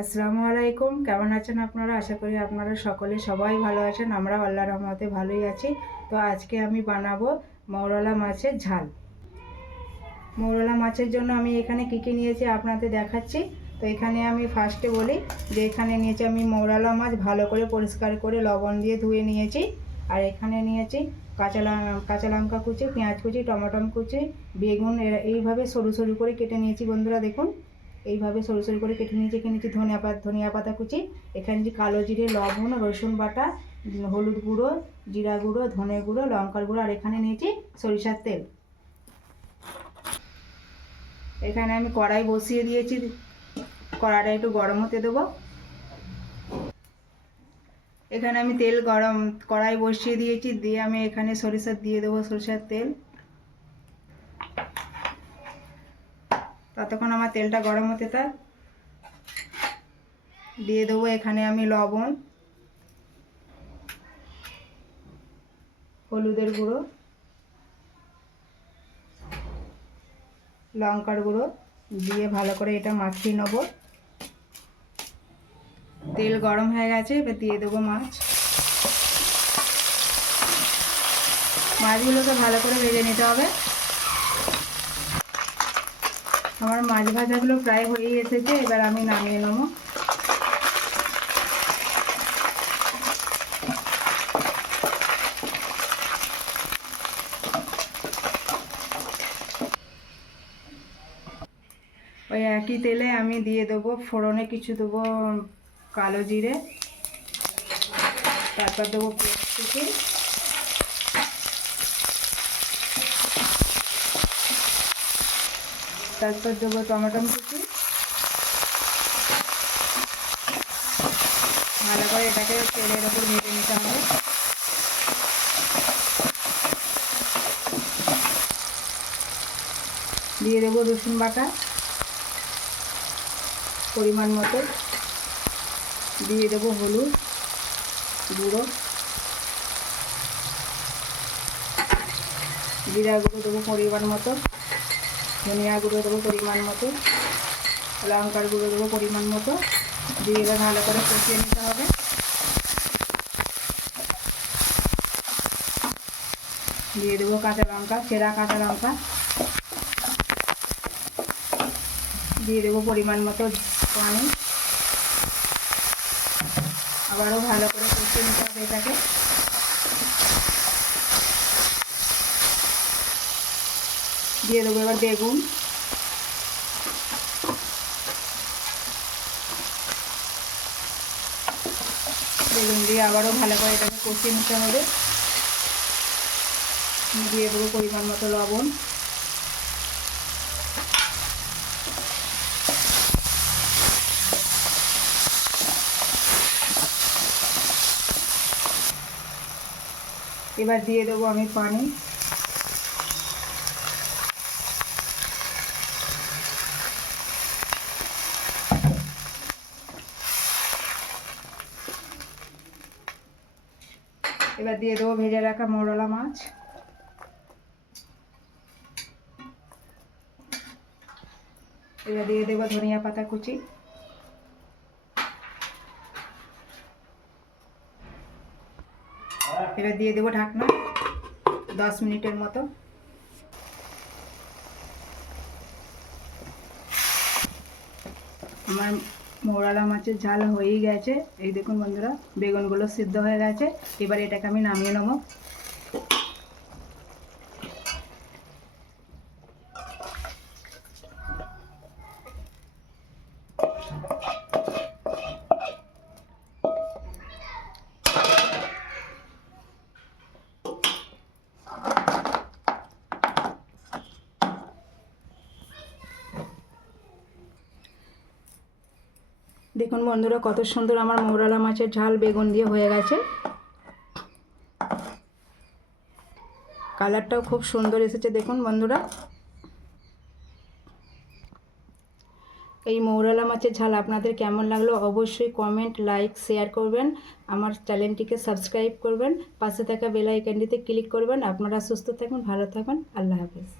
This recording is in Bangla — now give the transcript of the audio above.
আসসালামু আলাইকুম। কেমন আছেন আপনারা? আশা করি আপনারা সকলে সবাই ভালো আছেন। আমরা আল্লাহর রহমতে ভালোই আছি। তো আজকে আমি বানাবো মৌরলা মাছের ঝাল। মৌরলা মাছের জন্য আমি এখানে কী নিয়েছি আপনাদের দেখাচ্ছি। তো এখানে আমি ফার্স্টে বলি যে এখানে নিয়েছি আমি মৌরলা মাছ ভালো করে পরিষ্কার করে লবণ দিয়ে ধুয়ে নিয়েছি। আর এখানে নিয়েছি কাঁচা লঙ্কা কুচি, পেঁয়াজ কুচি, টমেটো কুচি, বেগুন এইভাবে সরু সরু করে কেটে নিয়েছি। বন্ধুরা দেখুন, এইভাবে সরু সরু করে কেটে নিয়েছি। এখানে নিয়েছি ধনিয়া পাতা কুচি, এখানে নিয়েছি কালো জিরে, লবণ, রসুন বাটা, হলুদ গুঁড়ো, জিরা গুঁড়ো, ধনে গুঁড়ো, লঙ্কার গুঁড়ো, আর এখানে নিয়েছি সরিষার তেল। এখানে আমি কড়াই বসিয়ে দিয়েছি, কড়াইটা একটু গরম হতে দেবো। এখানে আমি কড়াই বসিয়ে দিয়েছি, দিয়ে আমি এখানে দিয়ে দেবো সরিষার তেল। ততক্ষণ আমার তেলটা গরম হতে থাক। দিয়ে দেবো এখানে আমি লবণ, হলুদের গুঁড়ো, লঙ্কার গুঁড়ো দিয়ে ভালো করে এটা মাখিয়ে নেব। তেল গরম হয়ে গেছে, এবার দিয়ে দেবো মাছগুলোকে ভালো করে ভেজে নিতে হবে। আমার মাছ ভাজাগুলো প্রায় হয়ে এসেছে, এবার আমি নামিয়ে নেব। ওই একই তেলে আমি দিয়ে দেবো ফোড়নে কিছু দেবো কালো জিরে, তারপর দেবো পেঁয়াজ কুচি, তারপর দেবো টমেটো কুচি। ভালো করে এটাকে তেলের ওপর ভেজে নিতে হবে। দিয়ে দেবো রসুন বাটা পরিমাণ মতো, দিয়ে দেবো হলুদ গুঁড়ো, জিরা গুঁড়ো দেবো পরিমাণ মতো, ধনিয়া গুঁড়ো দেবো পরিমাণ মতো, লঙ্কার গুঁড়ো দেবো পরিমাণ মতো। দিয়ে এবার ভালো করে কষিয়ে নিতে হবে। দিয়ে দেবো চেরা কাঁচা লঙ্কা, দিয়ে দেবো পরিমাণ মতো পানি। আবারও ভালো করে কষিয়ে নিতে হবে এটাকে। দিয়ে দেবো এবার বেগুন, দিয়ে আবারও ভালো করে এটাকে কষিয়ে নিতে হবে। দিয়ে দেবো পরিমাণ মতো লবণ, এবার দিয়ে দেবো আমি পানি। এবার দিয়ে দেবো ভেজে রাখা মৌরলা মাছ। এবার দিয়ে দেবো ধনিয়া পাতা কুচি। এবার দিয়ে দেবো ঢাকনা 10 মিনিটের মতো। আমার মৌরলা মাছের ঝাল হয়েই গেছে। এই দেখুন বন্ধুরা, বেগুনগুলো সিদ্ধ হয়ে গেছে। এবার এটাকে আমি নামিয়ে নেব। দেখুন বন্ধুরা, কত সুন্দর আমার মৌরলা মাছের ঝাল বেগুন দিয়ে হয়ে গেছে। কালারটাও খুব সুন্দর এসেছে দেখুন বন্ধুরা। এই মৌরলা মাছের ঝাল আপনাদের কেমন লাগলো অবশ্যই কমেন্ট, লাইক, শেয়ার করবেন। আমার চ্যানেলটিকে সাবস্ক্রাইব করবেন, পাশে থাকা বেল আইকনটিতে ক্লিক করবেন। আপনারা সুস্থ থাকবেন, ভালো থাকবেন। আল্লাহ হাফেজ।